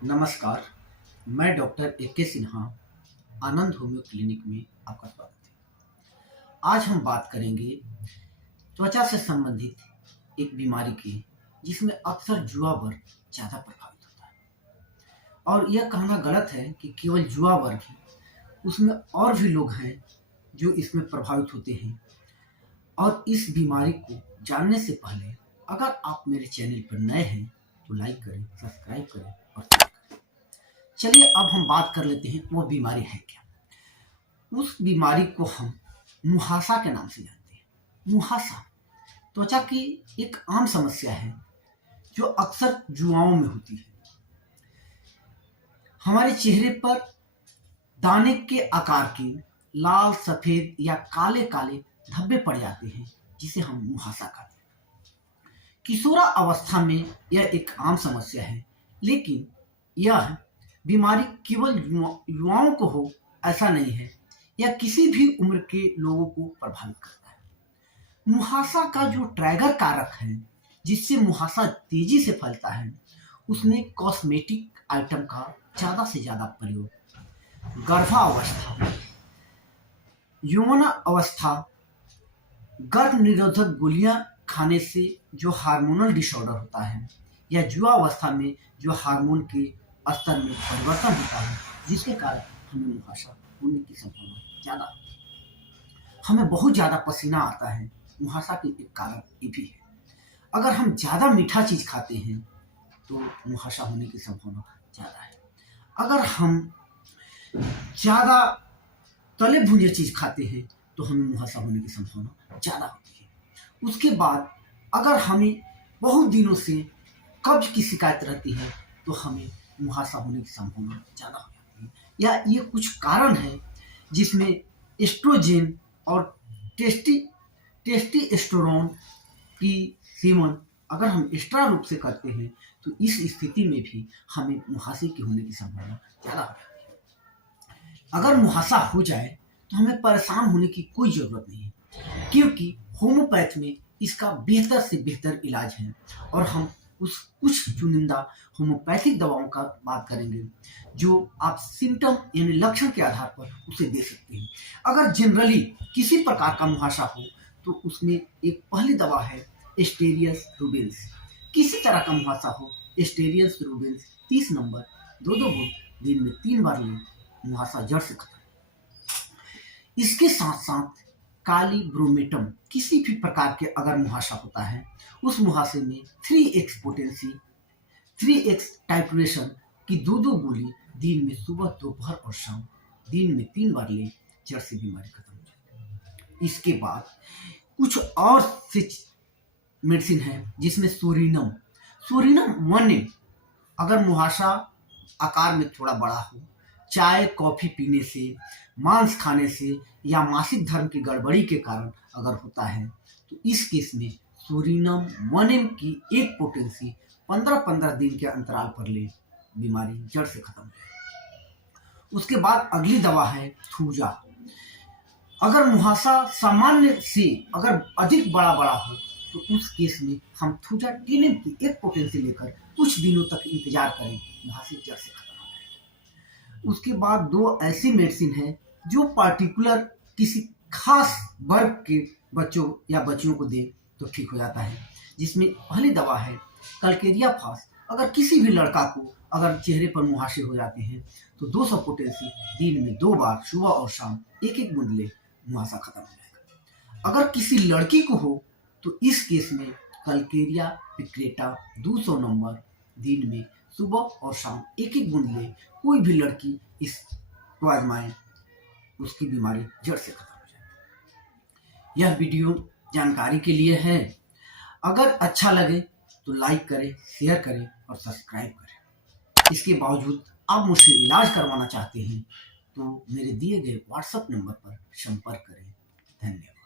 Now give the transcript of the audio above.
नमस्कार, मैं doctor A K. Sinha, आनंद homeo clinic में आपका स्वागत है। आज हम बात करेंगे त्वचा से संबंधित एक बीमारी की, जिसमें अक्सर युवा वर्ग ज़्यादा प्रभावित होता है। और यह कहना गलत है कि केवल युवा वर्ग ही, उसमें और भी लोग हैं जो इसमें प्रभावित होते हैं। और इस बीमारी को जानने से पहले अगर आप मेरे चैनल पर नए हैं तो लाइक करें, सब्सक्राइब करें और शेयर करें। चलिए अब हम बात कर लेते हैं वो बीमारी है क्या। उस बीमारी को हम मुहासा के नाम से जानते हैं। मुहासा त्वचा की एक आम समस्या है जो अक्सर युवाओं में होती है। हमारे चेहरे पर दाने के आकार के लाल, सफेद या काले काले धब्बे पड़ जाते हैं, जिसे हम मुहासा कहते हैं। किशोरा अवस्था में यह एक आम समस्या है, लेकिन यह बीमारी केवल युवाओं को हो ऐसा नहीं है, यह किसी भी उम्र के लोगों को प्रभावित करता है। मुहासा का जो ट्रैगर कारक है जिससे मुहासा तेजी से फैलता है, उसमें कॉस्मेटिक आइटम का ज़्यादा से ज़्यादा प्रयोग, गर्भावस्था, यौवन अवस्था, गर्भ निरोधक गोलियां खाने से जो हार्मोनल डिसऑर्डर होता है, या युवा अवस्था में जो हार्मोन के स्तर में परिवर्तन होता है, जिसके कारण हमें मुहासा होने की संभावना ज़्यादा होती है। हमें बहुत ज़्यादा पसीना आता है, मुहासा के एक कारण ये भी है। अगर हम ज़्यादा मीठा चीज़ खाते हैं तो मुहासा होने की संभावना ज़्यादा है। अगर हम ज़्यादा तले भुने चीज़ खाते हैं तो हमें मुहासा होने की संभावना ज़्यादा होती है। उसके बाद अगर हमें बहुत दिनों से कब्ज की शिकायत रहती है तो हमें मुहासा होने की संभावना ज़्यादा हो जाती है। या ये कुछ कारण है जिसमें एस्ट्रोजेन और टेस्टोस्टेरोन की सेवन अगर हम एक्स्ट्रा रूप से करते हैं तो इस स्थिति में भी हमें मुहासे की होने की संभावना ज़्यादा हो जाती है। अगर मुहासा हो जाए तो हमें परेशान होने की कोई ज़रूरत नहीं है, क्योंकि होम्योपैथ में इसका बेहतर से बेहतर इलाज है। और हम उस कुछ चुनिंदा होम्योपैथिक दवाओं का बात करेंगे जो आप सिम्टम यानी लक्षण के आधार पर उसे दे सकते हैं। अगर जनरली किसी प्रकार का मुहासा हो तो उसमें एक पहली दवा है एस्टेरियस रूबिन्स। किसी तरह का मुहासा हो, एस्टेरियस रूबिन्स 30 नंबर 2-2 बूंद दिन में 3 बार लें, मुहासा जड़ से खत्म। इसके साथ साथ काली ब्रोमेटम, किसी भी प्रकार के अगर मुहासा होता है, उस मुहासे में 3x पोटेंसी, 3x टाइट्रेशन की 2-2 गोली दिन में सुबह, दोपहर और शाम दिन में 3 बार लें, जड़ से बीमारी खत्म हो जाती है। इसके बाद कुछ और से मेडिसिन है जिसमें सोरिनम 1 अगर मुहासा आकार में थोड़ा बड़ा हो, चाय कॉफ़ी पीने से, मांस खाने से या मासिक धर्म की गड़बड़ी के कारण अगर होता है तो इस केस में सोरिनम 1 की एक पोटेंसी 15-15 दिन के अंतराल पर ले, बीमारी जड़ से खत्म हो जाए। उसके बाद अगली दवा है थूजा। अगर मुहासा सामान्य से अगर अधिक बड़ा हो तो उस केस में हम थूजा टीनिम की एक पोटेंसी लेकर कुछ दिनों तक इंतजार करें, मुहासे जड़ से खत्म हो जाएगा। उसके बाद 2 ऐसी मेडिसिन है जो पार्टिकुलर किसी खास वर्ग के बच्चों या बच्चियों को दे तो ठीक हो जाता है, जिसमें पहली दवा है कलकेरिया फास। अगर किसी भी लड़का को अगर चेहरे पर मुहासे हो जाते हैं तो 200 पोटेंसी दिन में 2 बार सुबह और शाम 1-1 बूंद ले, मुहासा खत्म हो जाएगा। अगर किसी लड़की को हो तो इस केस में कलकेरिया पिक्रेटा 200 नंबर दिन में सुबह और शाम 1-1 बूंद ले, कोई भी लड़की इस को आजमाए, उसकी बीमारी जड़ से खत्म हो जाएगी। यह वीडियो जानकारी के लिए है। अगर अच्छा लगे तो लाइक करें, शेयर करें और सब्सक्राइब करें। इसके बावजूद आप मुझसे इलाज करवाना चाहते हैं तो मेरे दिए गए व्हाट्सएप नंबर पर संपर्क करें। धन्यवाद।